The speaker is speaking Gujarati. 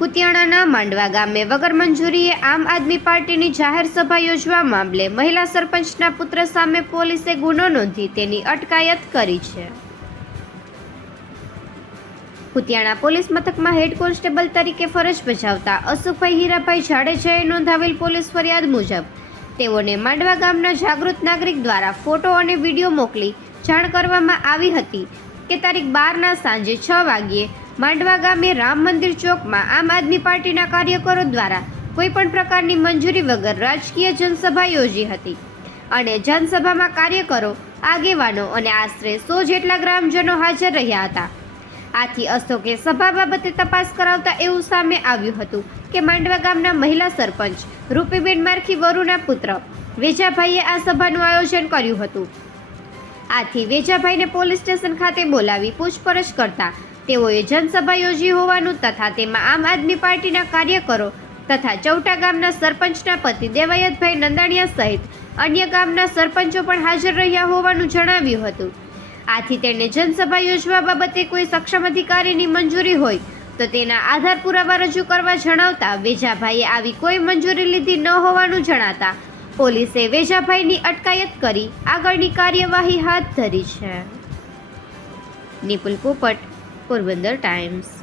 કુતિયાણાના માંડવા ગામે વગર મંજૂરીએ આમ આદમી પાર્ટીની જાહેર સભા યોજવા મામલે મહિલા સરપંચના પુત્ર સામે પોલીસે ગુનો નોંધી તેની અટકાયત કરી છે. કુતિયાણા પોલીસ મથકમાં હેડ કોન્સ્ટેબલ તરીકે ફરજ બજાવતા અશુભાઈ હીરાભાઈ જાડેજાએ નોંધાવેલ પોલીસ ફરિયાદ મુજબ તેઓને માંડવા ગામના જાગૃત નાગરિક દ્વારા ફોટો અને વીડિયો મોકલી જાણ કરવામાં આવી હતી કે તારીખ બારના સાંજે છ વાગ્યે માંડવા ગામે રામ મંદિર ચોકમાં આમ આદમી પાર્ટીના કાર્યકરો દ્વારા કોઈ પણ પ્રકારની મંજૂરી વગર રાજકીય જનસભા યોજી હતી. અને જનસભામાં કાર્યકરો, આગેવાનો અને આશરે સો જેટલા ગ્રામજનો હાજર રહ્યા હતા. આથી અશોકે સભા બાબતે તપાસ કરાવતા એવું સામે આવ્યું હતું કે માંડવા ગામના મહિલા સરપંચ રૂપીબેન મારખી વરુના પુત્ર વેજાભાઈએ આ સભાનું આયોજન કર્યું હતું. આથી વેજાભાઈને પોલીસ સ્ટેશન ખાતે બોલાવી પૂછપરછ કરતા તેઓએ જનસભા યોજી હોવાનું તથા તેમાં આમ આદમી પાર્ટીના કાર્યકરો તથા ચૌટા ગામના સરપંચના પતિ દેવાયતભાઈ નંદાણીયા સહિત અન્ય ગામના સરપંચો પણ હાજર રહ્યા હોવાનું જણાવ્યું હતું. આથી તેણે જનસભા યોજવા બાબતે કોઈ સક્ષમ અધિકારીની મંજૂરી હોય તો તેના આધાર પુરાવા રજૂ કરવા જણાવતા વેજાભાઈએ આવી કોઈ મંજૂરી લીધી ન હોવાનું જણાતા પોલીસે વેજાભાઈની અટકાયત કરી આગળની કાર્યવાહી હાથ ધરી છે. નિપુલ પોપટ પોરબંદર ટાઈમ્સ